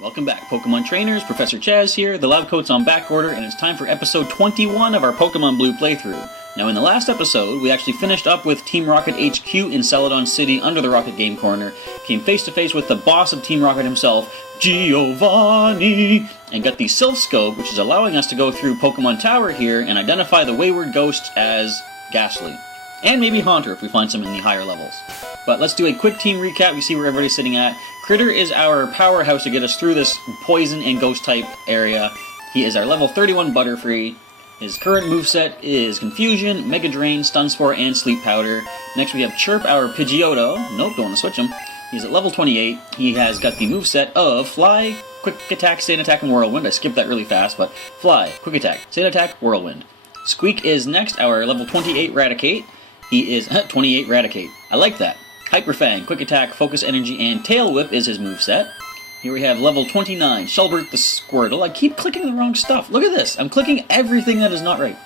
Welcome back, Pokemon trainers. Professor Chaz here. The lab coat's on back order, and it's time for episode 21 of our Pokemon Blue playthrough. Now, in the last episode, we actually finished up with Team Rocket HQ in Celadon City under the Rocket Game Corner, came face to face with the boss of Team Rocket himself, Giovanni, and got the Silph Scope, which is allowing us to go through Pokemon Tower here and identify the wayward ghosts as Ghastly. And maybe Haunter if we find some in the higher levels. But let's do a quick team recap. We see where everybody's sitting at. Critter is our powerhouse to get us through this poison and ghost type area. He is our level 31 Butterfree. His current moveset is Confusion, Mega Drain, Stun Spore, and Sleep Powder. Next we have Chirp, our Pidgeotto. Nope, don't want to switch him. He's at level 28. He has got the moveset of Fly, Quick Attack, Sand Attack, and Whirlwind. I skipped that really fast, but Fly, Quick Attack, Sand Attack, Whirlwind. Squeak is next, our level 28 Raticate. He is 28 Raticate. I like that. Hyper Fang, Quick Attack, Focus Energy, and Tail Whip is his moveset. Here we have level 29, Shelbert the Squirtle. I keep clicking the wrong stuff. Look at this. I'm clicking everything that is not right.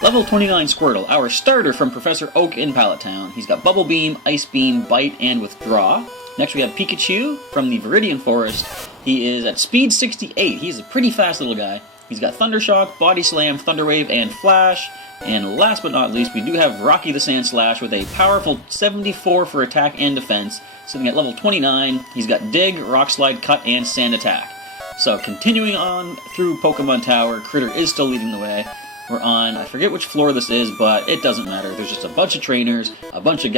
Level 29 Squirtle, our starter from Professor Oak in Pallet Town. He's got Bubble Beam, Ice Beam, Bite, and Withdraw. Next we have Pikachu from the Viridian Forest. He is at speed 68. He's a pretty fast little guy. He's got Thunder Shock, Body Slam, Thunder Wave, and Flash. And last but not least, we do have Rocky the Sandslash with a powerful 74 for attack and defense. Sitting at level 29, he's got Dig, Rock Slide, Cut, and Sand Attack. So continuing on through Pokemon Tower, Critter is still leading the way. We're on, I forget which floor this is, but it doesn't matter. There's just a bunch of trainers, a bunch of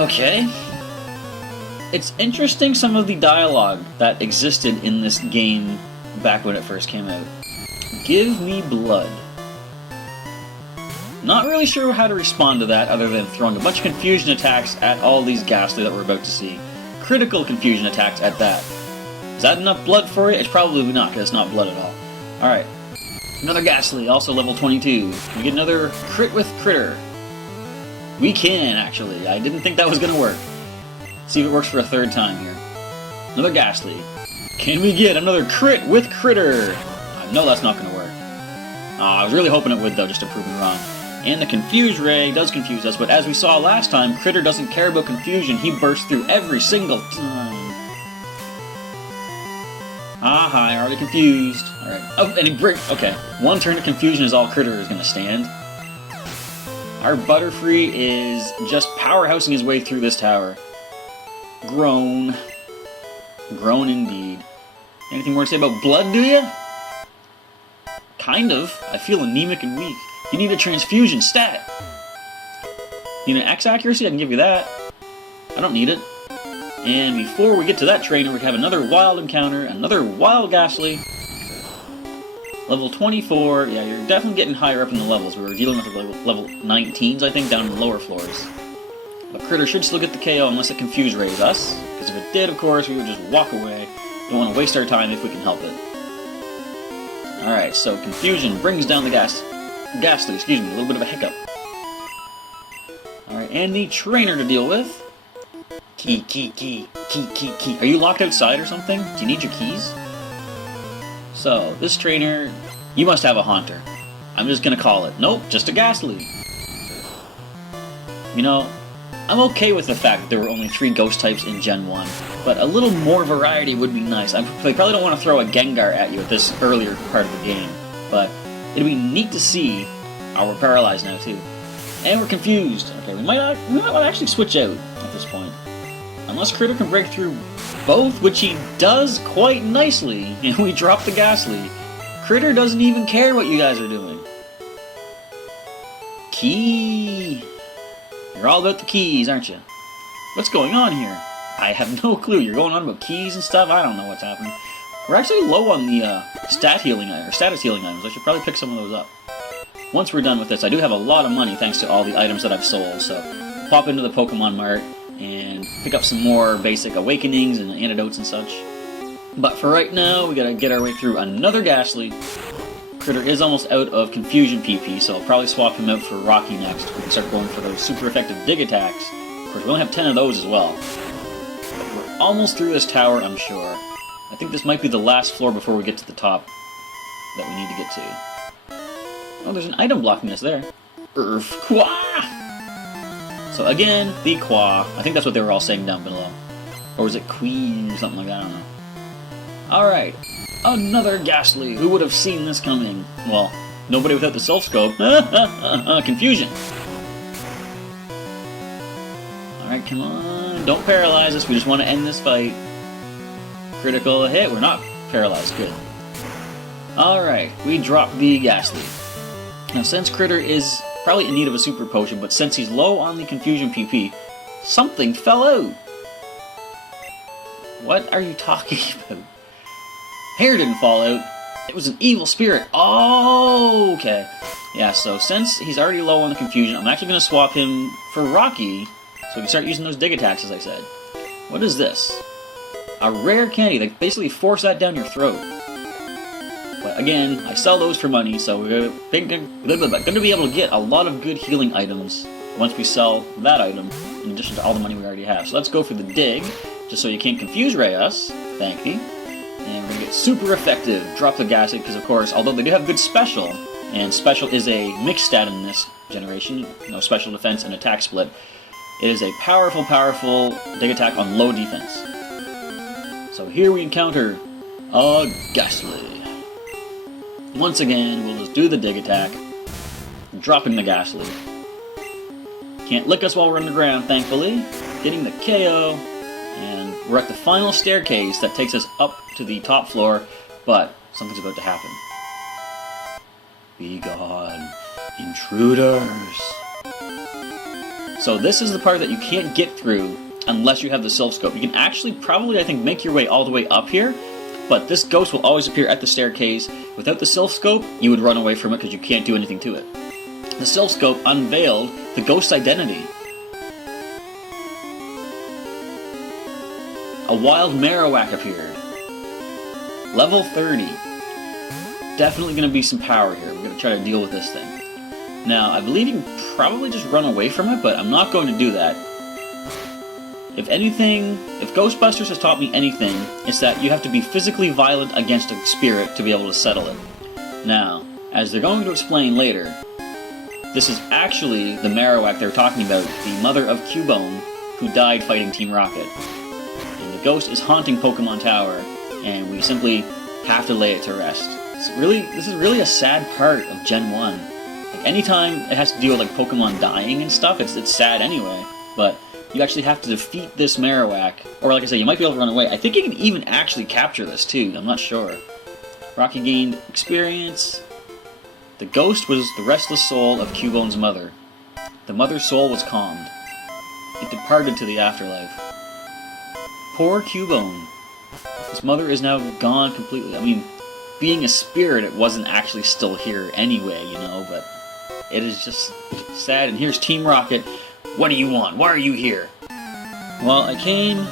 Okay. It's interesting some of the dialogue that existed in this game back when it first came out. Give me blood. Not really sure how to respond to that other than throwing a bunch of confusion attacks at all these Ghastly that we're about to see. Critical confusion attacks at that. Is that enough blood for you? It's probably not, because it's not blood at all. Alright. Another Ghastly, also level 22. We get another crit with Critter. We can, actually. I didn't think that was going to work. See if it works for a third time here. Another Ghastly. Can we get another crit with Critter? No, that's not going to work. I was really hoping it would, though, just to prove me wrong. And the Confuse Ray does confuse us, but as we saw last time, Critter doesn't care about confusion. He bursts through every single time. I already confused. Alright. Oh, and he breaks. Okay. One turn of confusion is all Critter is going to stand. Our Butterfree is just powerhousing his way through this tower. Groan. Groan indeed. Anything more to say about blood, do you? Kind of. I feel anemic and weak. You need a transfusion stat. Need an X accuracy? I can give you that. I don't need it. And before we get to that trainer, we have another wild encounter, another wild Ghastly. Level 24. Yeah, you're definitely getting higher up in the levels. We were dealing with level 19s, I think, down in the lower floors. But Critter should still get the KO unless it Confuse Rays us. Because if it did, of course, we would just walk away. Don't want to waste our time if we can help it. Alright, so Confusion brings down the Ghastly, excuse me, a little bit of a hiccup. Alright, and the trainer to deal with. Key. Are you locked outside or something? Do you need your keys? So, this trainer, you must have a Haunter. I'm just gonna call it. Nope, just a Ghastly. You know, I'm okay with the fact that there were only 3 ghost types in Gen 1, but a little more variety would be nice. I probably don't want to throw a Gengar at you at this earlier part of the game, but it'd be neat to see. Oh, we're paralyzed now too. And we're confused. Okay, we might want to actually switch out at this point. Unless Critter can break through both, which he does quite nicely, and we drop the Ghastly. Critter doesn't even care what you guys are doing. Key. You're all about the keys, aren't you? What's going on here? I have no clue. You're going on about keys and stuff? I don't know what's happening. We're actually low on the status healing items. I should probably pick some of those up. Once we're done with this, I do have a lot of money thanks to all the items that I've sold, so pop into the Pokemon Mart and pick up some more basic awakenings and antidotes and such. But for right now, we gotta get our way through another Ghastly. Critter is almost out of Confusion PP, so I'll probably swap him out for Rocky next. We can start going for those super effective dig attacks. Of course, we only have 10 of those as well. But we're almost through this tower, I'm sure. I think this might be the last floor before we get to the top that we need to get to. Oh, there's an item blocking us there. Qua! So again, the Qua. I think that's what they were all saying down below. Or was it Queen or something like that? I don't know. Alright. Another Ghastly. Who would have seen this coming? Well, nobody without the Silph Scope. Confusion. Alright, come on. Don't paralyze us. We just want to end this fight. Critical hit. We're not paralyzed. Good. Alright. We drop the Ghastly. Now, since Critter is probably in need of a super potion, but since he's low on the Confusion PP, something fell out. What are you talking about? Hair didn't fall out. It was an evil spirit. Oh, okay. Yeah, so since he's already low on the Confusion, I'm actually going to swap him for Rocky, so we can start using those dig attacks, as I said. What is this? A rare candy. They basically force that down your throat. But again, I sell those for money, so we're going to be able to get a lot of good healing items once we sell that item, in addition to all the money we already have. So let's go for the dig, just so you can't confuse Ray us. Thank you. And we're going to get super effective. Drop the Ghastly, because of course, although they do have good special, and special is a mixed stat in this generation, you know, special defense and attack split, it is a powerful, powerful dig attack on low defense. So here we encounter a Ghastly. Once again, we'll just do the dig attack, dropping the Ghastly. Can't lick us while we're underground, thankfully. Getting the KO, and we're at the final staircase that takes us up to the top floor, but something's about to happen. Be gone, intruders. So this is the part that you can't get through unless you have the Silph Scope. You can actually probably, I think, make your way all the way up here, but this ghost will always appear at the staircase. Without the Silph Scope, you would run away from it because you can't do anything to it. The Silph Scope unveiled the ghost's identity. A wild Marowak appeared. Level 30. Definitely going to be some power here. We're going to try to deal with this thing. Now, I believe you can probably just run away from it, but I'm not going to do that. If anything, if Ghostbusters has taught me anything, it's that you have to be physically violent against a spirit to be able to settle it. Now, as they're going to explain later, this is actually the Marowak they're talking about, the mother of Cubone, who died fighting Team Rocket. And the ghost is haunting Pokemon Tower, and we simply have to lay it to rest. This is really a sad part of Gen 1. Like, anytime it has to deal with like Pokemon dying and stuff, it's sad anyway, but you actually have to defeat this Marowak, or like I said, you might be able to run away. I think you can even actually capture this too, I'm not sure. Rocky gained experience. The ghost was the restless soul of Cubone's mother. The mother's soul was calmed. It departed to the afterlife. Poor Cubone. His mother is now gone completely. I mean, being a spirit, it wasn't actually still here anyway, you know, but it is just sad. And here's Team Rocket. What do you want? Why are you here? Well, I came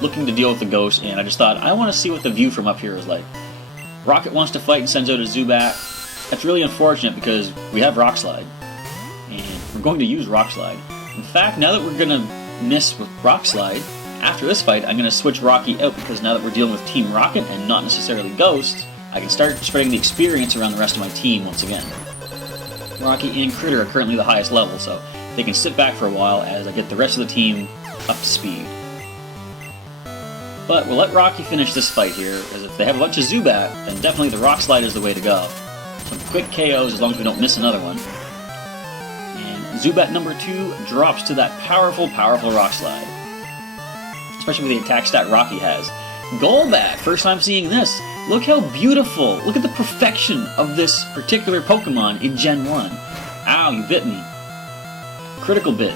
looking to deal with the ghost, and I just thought, I want to see what the view from up here is like. Rocket wants to fight and sends out a Zubat. That's really unfortunate because we have Rock Slide, and we're going to use Rock Slide. In fact, now that we're going to miss with Rock Slide, after this fight, I'm going to switch Rocky out because now that we're dealing with Team Rocket and not necessarily Ghost, I can start spreading the experience around the rest of my team once again. Rocky and Critter are currently the highest level, so they can sit back for a while as I get the rest of the team up to speed. But we'll let Rocky finish this fight here, because if they have a bunch of Zubat, then definitely the Rock Slide is the way to go. Some quick KOs as long as we don't miss another one. And Zubat number 2 drops to that powerful, powerful Rock Slide. Especially with the attack stat Rocky has. Golbat! First time seeing this. Look how beautiful! Look at the perfection of this particular Pokemon in Gen 1. Ow, you bit me. Critical bit.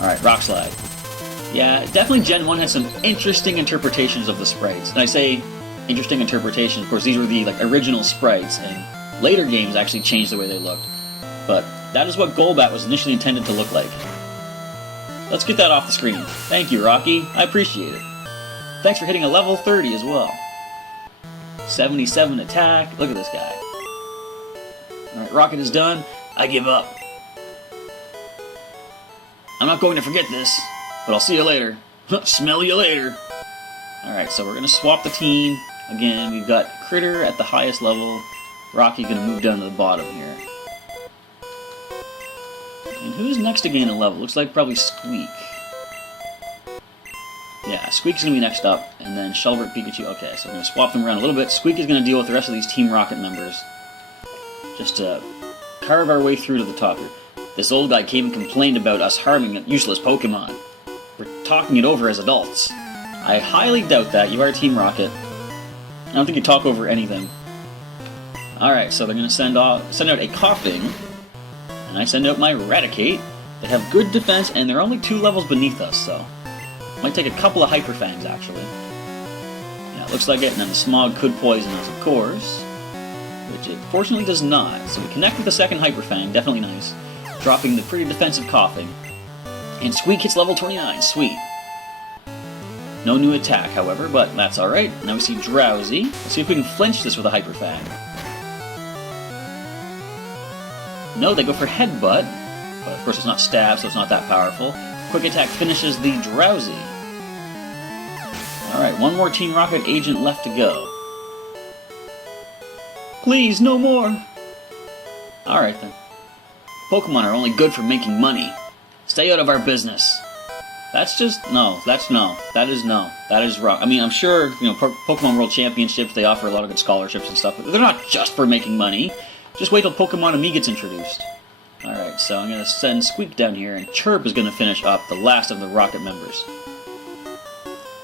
Alright, Rock Slide. Yeah, definitely Gen 1 has some interesting interpretations of the sprites. And I say interesting interpretations, of course these were the original sprites, and later games actually changed the way they looked. But that is what Golbat was initially intended to look like. Let's get that off the screen. Thank you, Rocky. I appreciate it. Thanks for hitting a level 30 as well. 77 attack. Look at this guy. Alright, Rocket is done. I give up. I'm not going to forget this, but I'll see you later. Smell you later. Alright, so we're going to swap the team. Again, we've got Critter at the highest level. Rocky's going to move down to the bottom here. And who's next to gain a level? Looks like probably Squeak. Yeah, Yeah, Squeak is going to be next up, and then Shelbert, Pikachu. Okay, so I'm going to swap them around a little bit. Squeak is going to deal with the rest of these Team Rocket members. Just to carve our way through to the top here. This old guy came and complained about us harming useless Pokemon. We're talking it over as adults. I highly doubt that. You are Team Rocket. I don't think you talk over anything. Alright, so they're going to send out a Coughing, and I send out my Raticate. They have good defense, and they're only 2 levels beneath us, so... Might take a couple of Hyper Fangs, actually. Yeah, it looks like it, and then the Smog could poison us, of course. Which it fortunately does not. So we connect with the second Hyper Fang, definitely nice. Dropping the pretty defensive Coughing. And Squeak hits level 29, sweet. No new attack, however, but that's alright. Now we see Drowsy. Let's see if we can flinch this with a Hyper Fang. No, they go for Headbutt. But of course it's not Stab, so it's not that powerful. Quick Attack finishes the Drowsy. Alright, one more Team Rocket agent left to go. Please, no more! Alright then. Pokemon are only good for making money. Stay out of our business. That's just... no. That's no. That is no. That is wrong. I mean, I'm sure, you know, Pokemon World Championships, they offer a lot of good scholarships and stuff, but they're not just for making money. Just wait till Pokemon Me gets introduced. Alright, so I'm going to send Squeak down here, and Chirp is going to finish up the last of the Rocket members.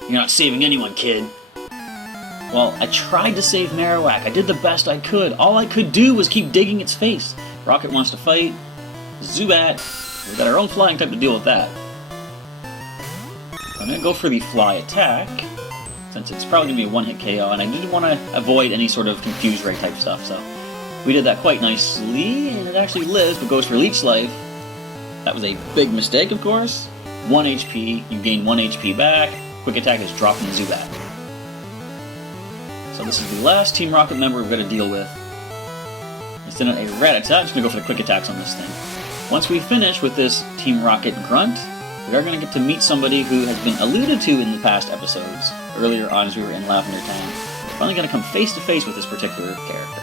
You're not saving anyone, kid. Well, I tried to save Marowak. I did the best I could. All I could do was keep digging its face. Rocket wants to fight. Zubat. We've got our own flying type to deal with that. I'm going to go for the Fly attack, since it's probably going to be a one-hit KO, and I did want to avoid any sort of Confuse Ray type stuff, so... We did that quite nicely, and it actually lives, but goes for Leech Life. That was a big mistake, of course. 1 HP, you gain 1 HP back. Quick Attack is dropping the Zubat. So this is the last Team Rocket member we're going to deal with. Instead of a Rattata, I'm just going to go for the Quick Attacks on this thing. Once we finish with this Team Rocket Grunt, we are going to get to meet somebody who has been alluded to in the past episode, earlier on as we were in Lavender Town. We're finally going to come face to face with this particular character.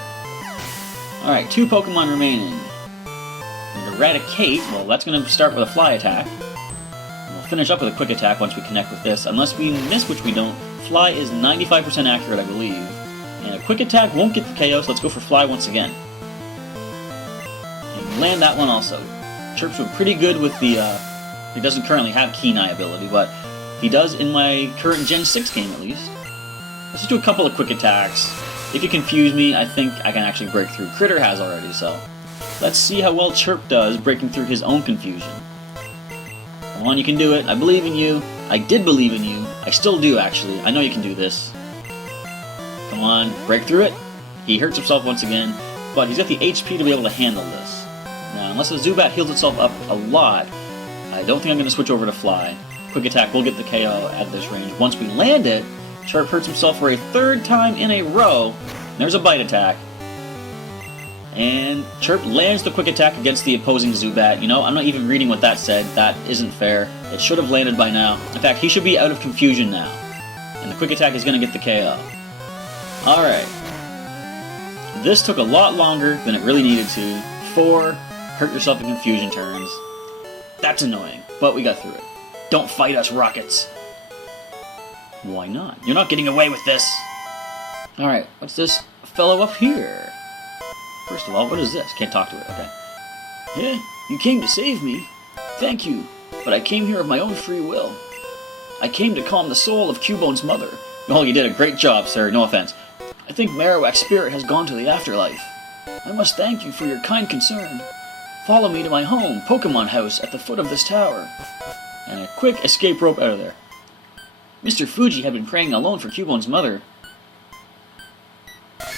Alright, 2 Pokemon remaining. And Eradicate, well, that's going to start with a Fly attack. And we'll finish up with a Quick Attack once we connect with this. Unless we miss, which we don't, Fly is 95% accurate, I believe. And a Quick Attack won't get the KO, so let's go for Fly once again. And land that one also. Chirp's been pretty good with the, he doesn't currently have Keen Eye ability, but he does in my current Gen 6 game, at least. Let's just do a couple of Quick Attacks. If you confuse me, I think I can actually break through. Critter has already, so... Let's see how well Chirp does breaking through his own confusion. Come on, you can do it. I believe in you. I did believe in you. I still do, actually. I know you can do this. Come on, break through it. He hurts himself once again, but he's got the HP to be able to handle this. Now, unless the Zubat heals itself up a lot, I don't think I'm going to switch over to Fly. Quick Attack will get the KO at this range. Once we land it, Chirp hurts himself for a 3rd time in a row. There's a Bite Attack. And Chirp lands the Quick Attack against the opposing Zubat. You know, I'm not even reading what that said. That isn't fair. It should have landed by now. In fact, he should be out of confusion now. And the Quick Attack is going to get the KO. Alright. This took a lot longer than it really needed to. 4 hurt yourself in confusion turns. That's annoying, but we got through it. Don't fight us, Rockets. Why not? You're not getting away with this! Alright, what's this fellow up here? First of all, what is this? Can't talk to it, okay. Yeah, you came to save me. Thank you, but I came here of my own free will. I came to calm the soul of Cubone's mother. Oh, you did a great job, sir, no offense. I think Marowak's spirit has gone to the afterlife. I must thank you for your kind concern. Follow me to my home, Pokemon House, at the foot of this tower. And a quick escape rope out of there. Mr. Fuji had been praying alone for Cubone's mother.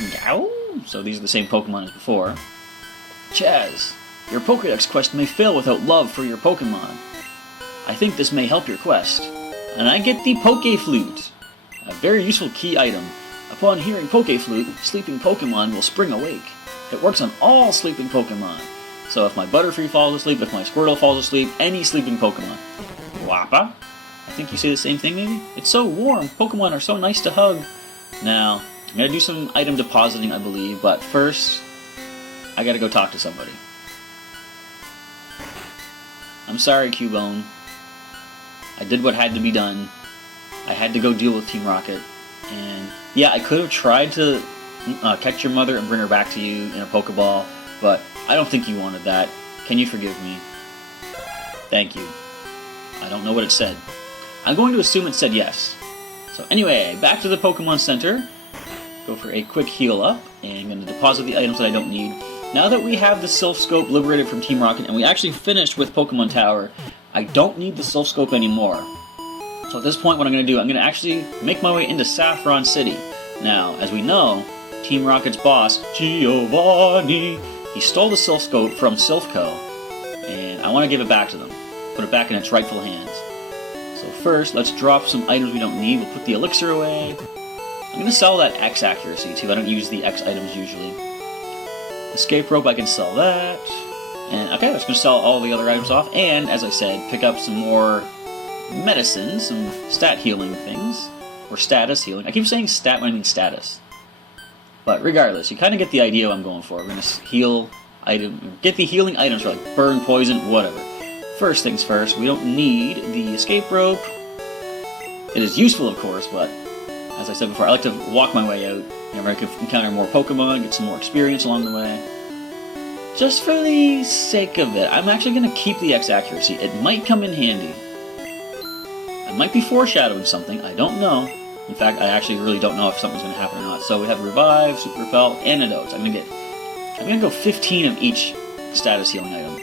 Meow? So these are the same Pokemon as before. Chaz, your Pokédex quest may fail without love for your Pokemon. I think this may help your quest. And I get the Flute, a very useful key item. Upon hearing Flute, sleeping Pokemon will spring awake. It works on all sleeping Pokemon. So if my Butterfree falls asleep, if my Squirtle falls asleep, any sleeping Pokemon. Wappa? I think you say the same thing, maybe? It's so warm. Pokemon are so nice to hug. Now, I'm going to do some item depositing, I believe, but first, I got to go talk to somebody. I'm sorry, Cubone. I did what had to be done. I had to go deal with Team Rocket. And yeah, I could have tried to catch your mother and bring her back to you in a Pokeball, but I don't think you wanted that. Can you forgive me? Thank you. I don't know what it said. I'm going to assume it said yes. So anyway, back to the Pokemon Center. Go for a quick heal up, and I'm going to deposit the items that I don't need. Now that we have the Silph Scope liberated from Team Rocket, and we actually finished with Pokemon Tower, I don't need the Silph Scope anymore. So at this point, what I'm going to do, I'm going to actually make my way into Saffron City. Now, as we know, Team Rocket's boss, Giovanni, he stole the Silph Scope from Silph Co, and I want to give it back to them. Put it back in its rightful hands. So first, let's drop some items we don't need. We'll put the elixir away. I'm going to sell that X accuracy too. I don't use the X items usually. Escape rope, I can sell that. And okay, I'm just going to sell all the other items off. And as I said, pick up some more medicine, some stat healing things. Or status healing. I keep saying stat when I mean status. But regardless, you kind of get the idea what I'm going for. We're going to heal item, get the healing items for like burn, poison, whatever. First things first, we don't need the escape rope. It is useful, of course, but as I said before, I like to walk my way out. Whenever I can encounter more Pokemon, get some more experience along the way. Just for the sake of it, I'm actually going to keep the X accuracy. It might come in handy. I might be foreshadowing something, I don't know. In fact, I actually really don't know if something's going to happen or not. So we have Revive, Super Repel, Antidotes. I'm going to go 15 of each status healing item.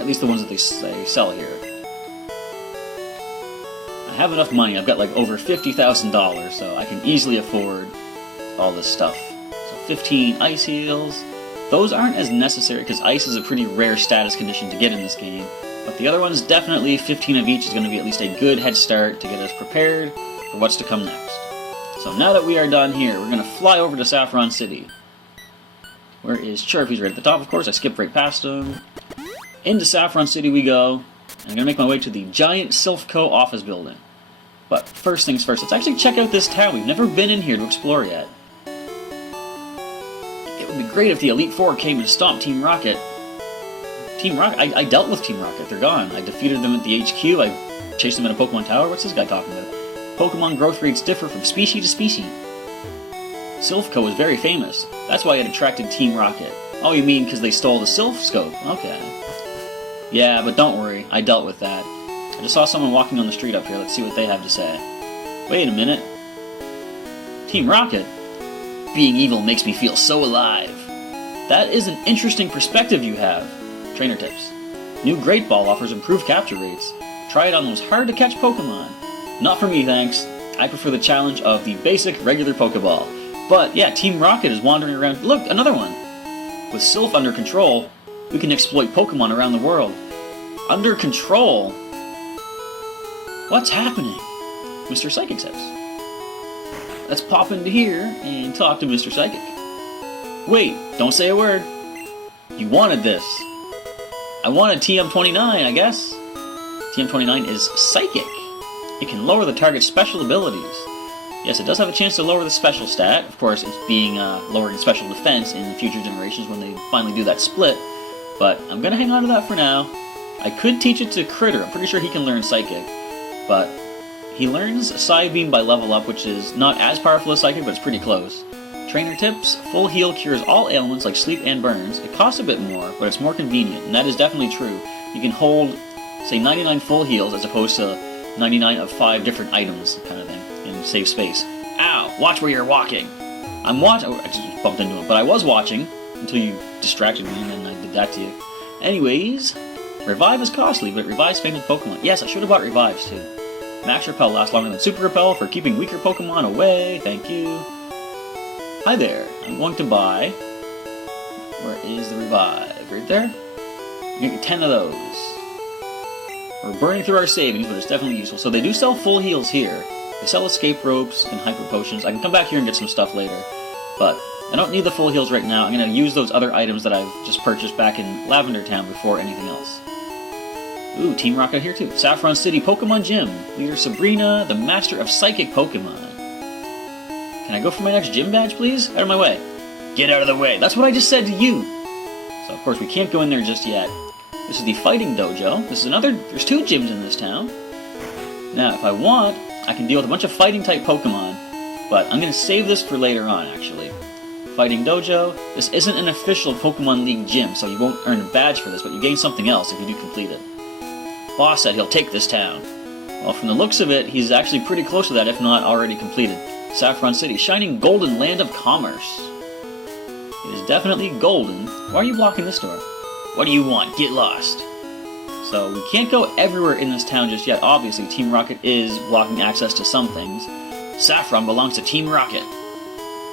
At least the ones that they sell here. I have enough money. I've got like over $50,000, so I can easily afford all this stuff. So 15 Ice Heals. Those aren't as necessary because Ice is a pretty rare status condition to get in this game. But the other ones, definitely 15 of each is going to be at least a good head start to get us prepared for what's to come next. So now that we are done here, we're going to fly over to Saffron City. Where is Chirp? He's right at the top, of course. I skipped right past him. Into Saffron City we go. I'm going to make my way to the giant Silph Co office building. But first things first, let's actually check out this town. We've never been in here to explore yet. It would be great if the Elite Four came and stomped Team Rocket. Team Rocket? I dealt with Team Rocket. They're gone. I defeated them at the HQ. I chased them in a Pokemon Tower. What's this guy talking about? Pokemon growth rates differ from species to species. Silph Co is very famous. That's why it attracted Team Rocket. Oh, you mean because they stole the Silph Scope? Okay. Yeah, but don't worry, I dealt with that. I just saw someone walking on the street up here. Let's see what they have to say. Wait a minute. Team Rocket? Being evil makes me feel so alive. That is an interesting perspective you have. Trainer tips. New Great Ball offers improved capture rates. Try it on those hard-to-catch Pokemon. Not for me, thanks. I prefer the challenge of the basic, regular Pokeball. But yeah, Team Rocket is wandering around. Look, another one. With Silph under control, we can exploit Pokemon around the world. Under control? What's happening? Mr. Psychic says. Let's pop into here and talk to Mr. Psychic. Wait, don't say a word. You wanted this. I wanted TM29, I guess. TM29 is Psychic. It can lower the target's special abilities. Yes, it does have a chance to lower the special stat. Of course, it's being lowered in special defense in future generations when they finally do that split. But I'm going to hang on to that for now. I could teach it to Critter. I'm pretty sure he can learn Psychic. But he learns Psybeam by level up, which is not as powerful as Psychic, but it's pretty close. Trainer tips, full heal cures all ailments like sleep and burns. It costs a bit more, but it's more convenient, and that is definitely true. You can hold, say, 99 full heals as opposed to 99 of 5 different items kind of thing, and save space. Ow! Watch where you're walking! I'm watching. Oh, I just bumped into him, but I was watching until you distracted me, and then I did that to you. Anyways, Revive is costly, but it revives fainted Pokemon. Yes, I should have bought Revives too. Max Repel lasts longer than Super Repel for keeping weaker Pokemon away. Thank you. Hi there. I'm going to buy. Where is the Revive? Right there? I'm going to get 10 of those. We're burning through our savings, but it's definitely useful. So they do sell full heals here. They sell escape ropes and hyper potions. I can come back here and get some stuff later. But I don't need the full heals right now. I'm going to use those other items that I've just purchased back in Lavender Town before anything else. Ooh, Team Rocket here too. Saffron City Pokemon Gym. Leader Sabrina, the master of psychic Pokemon. Can I go for my next gym badge, please? Out of my way. Get out of the way. That's what I just said to you. So, of course, we can't go in there just yet. This is the Fighting Dojo. This is another... There's 2 gyms in this town. Now, if I want, I can deal with a bunch of fighting type Pokemon, but I'm going to save this for later on actually. Fighting Dojo. This isn't an official Pokemon League gym, so you won't earn a badge for this, but you gain something else if you do complete it. Boss said he'll take this town. Well, from the looks of it, he's actually pretty close to that, if not already completed. Saffron City, shining golden land of commerce. It is definitely golden. Why are you blocking this door? What do you want? Get lost. So we can't go everywhere in this town just yet. Obviously, Team Rocket is blocking access to some things. Saffron belongs to Team Rocket.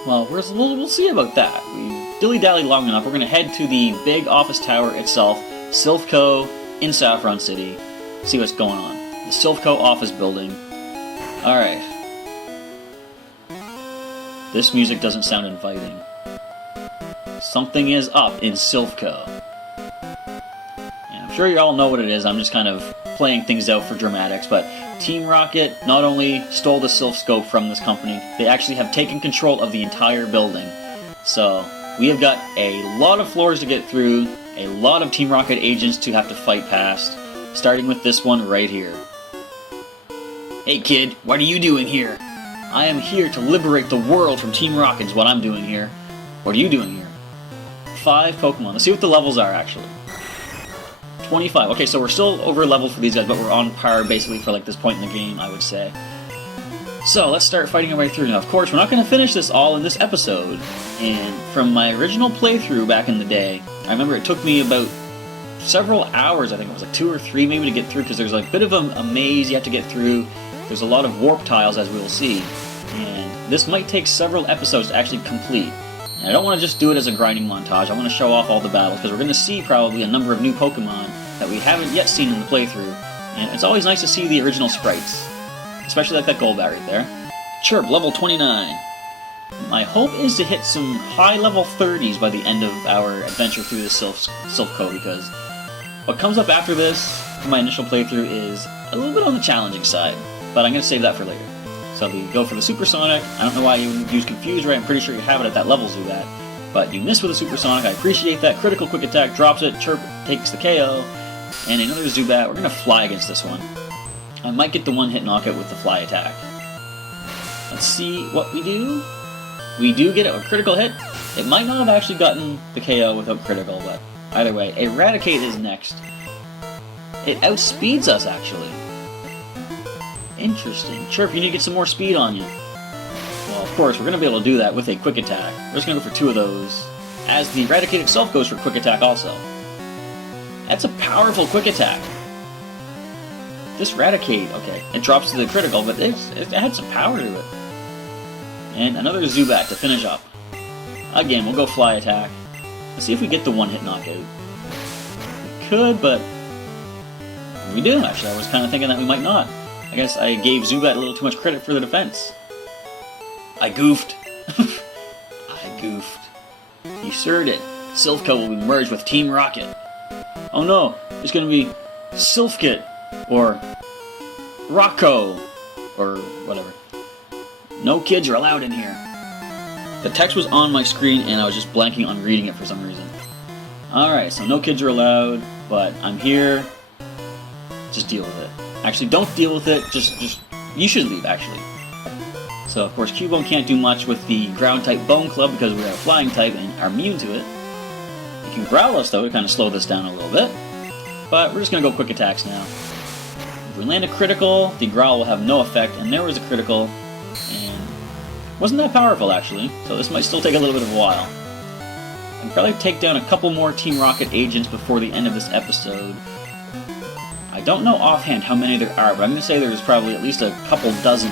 Well, we'll see about that. We dilly-dally long enough. We're going to head to the big office tower itself, Silph Co. in Saffron City. See what's going on. The Silph Co. office building. Alright. This music doesn't sound inviting. Something is up in Silph Co. And I'm sure you all know what it is. I'm just kind of playing things out for dramatics, but Team Rocket not only stole the Silph Scope from this company, they actually have taken control of the entire building. So, we have got a lot of floors to get through, a lot of Team Rocket agents to have to fight past, starting with this one right here. Hey kid, what are you doing here? I am here to liberate the world from Team Rocket is what I'm doing here. What are you doing here? 5 Pokemon. Let's see what the levels are actually. 25. Okay, so we're still over leveled for these guys, but we're on par basically for like this point in the game, I would say. So let's start fighting our way through. Now, of course, we're not going to finish this all in this episode. And from my original playthrough back in the day, I remember it took me about several hours, I think it was like 2 or 3 maybe, to get through, because there's like a bit of a maze you have to get through. There's a lot of warp tiles, as we will see. And this might take several episodes to actually complete. And I don't want to just do it as a grinding montage. I want to show off all the battles, because we're going to see probably a number of new Pokemon that we haven't yet seen in the playthrough. And it's always nice to see the original sprites. Especially like that Golbat right there. Chirp, level 29. My hope is to hit some high level 30s by the end of our adventure through the Silph Co, because what comes up after this, for my initial playthrough, is a little bit on the challenging side. But I'm going to save that for later. So we go for the Supersonic. I don't know why you would use Confuse Ray. I'm pretty sure you have it at that level, Zubat. But you miss with a Supersonic. I appreciate that. Critical Quick Attack drops it. Chirp takes the KO. And another Zubat. We're going to fly against this one. I might get the one-hit knockout with the fly attack. Let's see what we do. We do get a critical hit. It might not have actually gotten the KO without critical, but either way, Eradicate is next. It outspeeds us, actually. Interesting. Chirp, you need to get some more speed on you. Well, of course, we're going to be able to do that with a quick attack. We're just going to go for 2 of those, as the Eradicate itself goes for quick attack also. That's a powerful quick attack. This Eradicate, okay, it drops to the critical, but it had some power to it. And another Zubat to finish up. Again, we'll go fly attack. Let's see if we get the one-hit knockout. We could, but we do, actually. I was kind of thinking that we might not. I guess I gave Zubat a little too much credit for the defense. I goofed. I goofed. You sure did. Silph Co will be merged with Team Rocket. Oh no, it's going to be Silphkit, or Rocco, or whatever. No kids are allowed in here. The text was on my screen and I was just blanking on reading it for some reason. Alright, so no kids are allowed, but I'm here. Just deal with it. Actually, don't deal with it, just you should leave, actually. So, of course, Cubone can't do much with the ground-type Bone Club because we are a flying type and are immune to it. You can growl us, though, to kind of slow this down a little bit. But we're just going to go quick attacks now. If we land a critical, the growl will have no effect, and there was a critical, and wasn't that powerful, actually, so this might still take a little bit of a while. I can probably take down a couple more Team Rocket agents before the end of this episode. I don't know offhand how many there are, but I'm going to say there's probably at least a couple dozen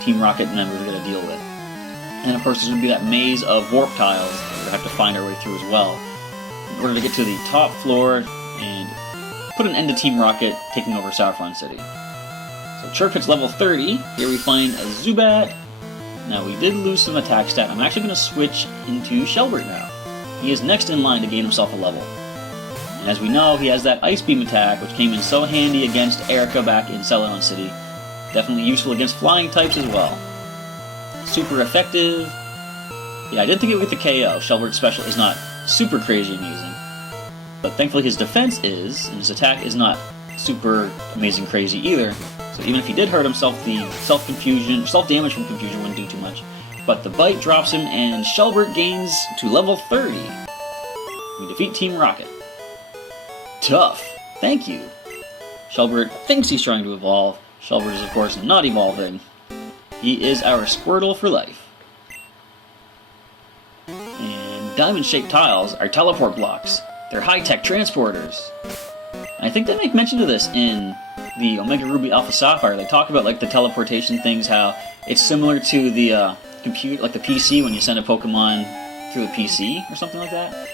Team Rocket members we're going to deal with. And of course there's going to be that maze of warp tiles that we're going to have to find our way through as well, in order to get to the top floor and put an end to Team Rocket taking over Saffron City. So Chirp hits level 30. Here we find a Zubat. Now we did lose some attack stat. I'm actually going to switch into Shelbert now. He is next in line to gain himself a level. And as we know, he has that Ice Beam attack, which came in so handy against Erica back in Celadon City. Definitely useful against flying types as well. Super effective. Yeah, I didn't think it would get the KO. Shelbert's special is not super crazy amazing. But thankfully his defense is, and his attack is not super amazing crazy either. So even if he did hurt himself, the self-damage from confusion wouldn't do too much. But the bite drops him, and Shelbert gains to level 30. We defeat Team Rocket. Tough. Thank you. Shelbert thinks he's trying to evolve. Shelbert is, of course, not evolving. He is our Squirtle for life. And diamond-shaped tiles are teleport blocks. They're high-tech transporters. And I think they make mention of this in the Omega Ruby Alpha Sapphire. They talk about like the teleportation things, how it's similar to the like the PC when you send a Pokemon through the PC or something like that.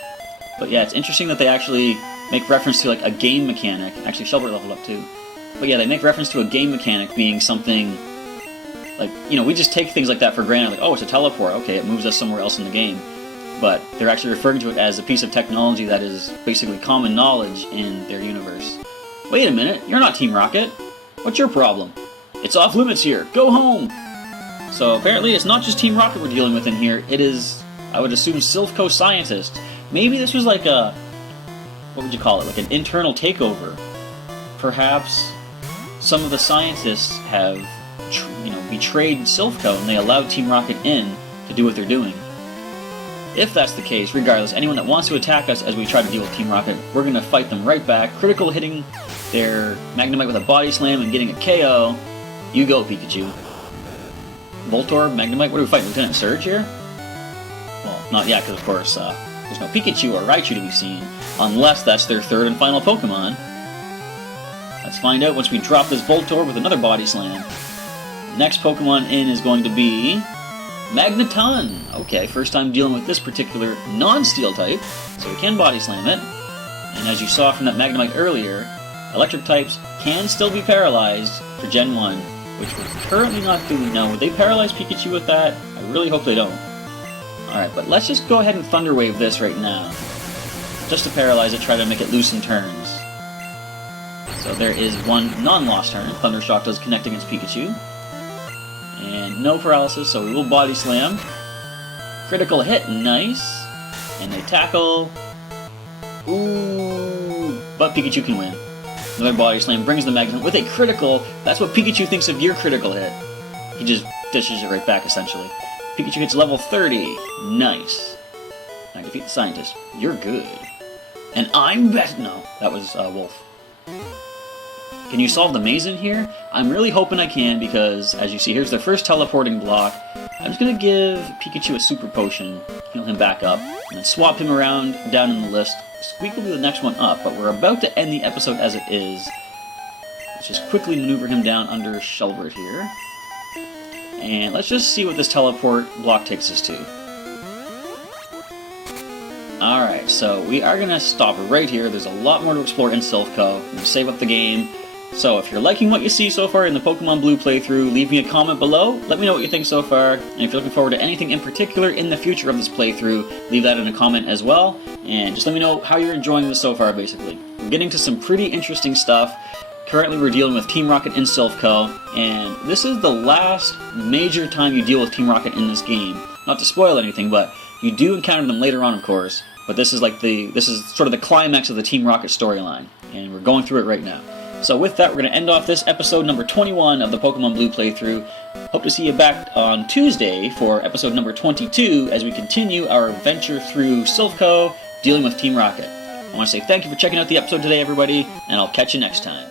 But yeah, it's interesting that they actually make reference to like a game mechanic. Actually, Shelbert leveled up too. But yeah, they make reference to a game mechanic being something like, you know, we just take things like that for granted. Like, oh, it's a teleport. Okay, it moves us somewhere else in the game. But they're actually referring to it as a piece of technology that is basically common knowledge in their universe. Wait a minute, you're not Team Rocket. What's your problem? It's off limits here. Go home! So apparently it's not just Team Rocket we're dealing with in here. It is, I would assume, Silph Co scientists. Maybe this was like a, what would you call it, like an internal takeover. Perhaps some of the scientists have, betrayed Silph Co and they allowed Team Rocket in to do what they're doing. If that's the case, regardless, anyone that wants to attack us as we try to deal with Team Rocket, we're going to fight them right back, critical hitting their Magnemite with a Body Slam and getting a KO. You go, Pikachu. Voltorb, Magnemite, what are we fighting? Lieutenant Surge here? Well, not yet, because of course, there's no Pikachu or Raichu to be seen, unless that's their third and final Pokemon. Let's find out once we drop this Voltorb with another Body Slam. Next Pokemon in is going to be Magneton. Okay, first time dealing with this particular non-steel type, so we can Body Slam it. And as you saw from that Magnemite earlier, electric types can still be paralyzed for Gen 1, which we're currently not doing now. Would they paralyze Pikachu with that? I really hope they don't. Alright, but let's just go ahead and Thunder Wave this right now. Just to paralyze it, try to make it loose in turns. So there is one non-lost turn. Thunder Shock does connect against Pikachu. And no paralysis, so we will Body Slam. Critical hit, nice. And they tackle. Ooh, but Pikachu can win. Another Body Slam brings the Magnet with a critical. That's what Pikachu thinks of your critical hit. He just dishes it right back, essentially. Pikachu hits level 30. Nice. I defeat the scientist. You're good. And I'm best. No, that was Wolf. Can you solve the maze in here? I'm really hoping I can, because as you see, here's the first teleporting block. I'm just going to give Pikachu a super potion, heal him back up, and then swap him around down in the list. Squeak will be the next one up, but we're about to end the episode as it is. Let's just quickly maneuver him down under Shelbert here. And let's just see what this teleport block takes us to. Alright, so we are going to stop right here. There's a lot more to explore in Silph Co. I'm going to save up the game. So if you're liking what you see so far in the Pokemon Blue playthrough, leave me a comment below. Let me know what you think so far. And if you're looking forward to anything in particular in the future of this playthrough, leave that in a comment as well. And just let me know how you're enjoying this so far, basically. We're getting to some pretty interesting stuff. Currently we're dealing with Team Rocket in Silph Co. And this is the last major time you deal with Team Rocket in this game. Not to spoil anything, but you do encounter them later on, of course. But this is sort of the climax of the Team Rocket storyline. And we're going through it right now. So with that, we're going to end off this episode number 21 of the Pokemon Blue playthrough. Hope to see you back on Tuesday for episode number 22 as we continue our adventure through Silph Co, dealing with Team Rocket. I want to say thank you for checking out the episode today, everybody, and I'll catch you next time.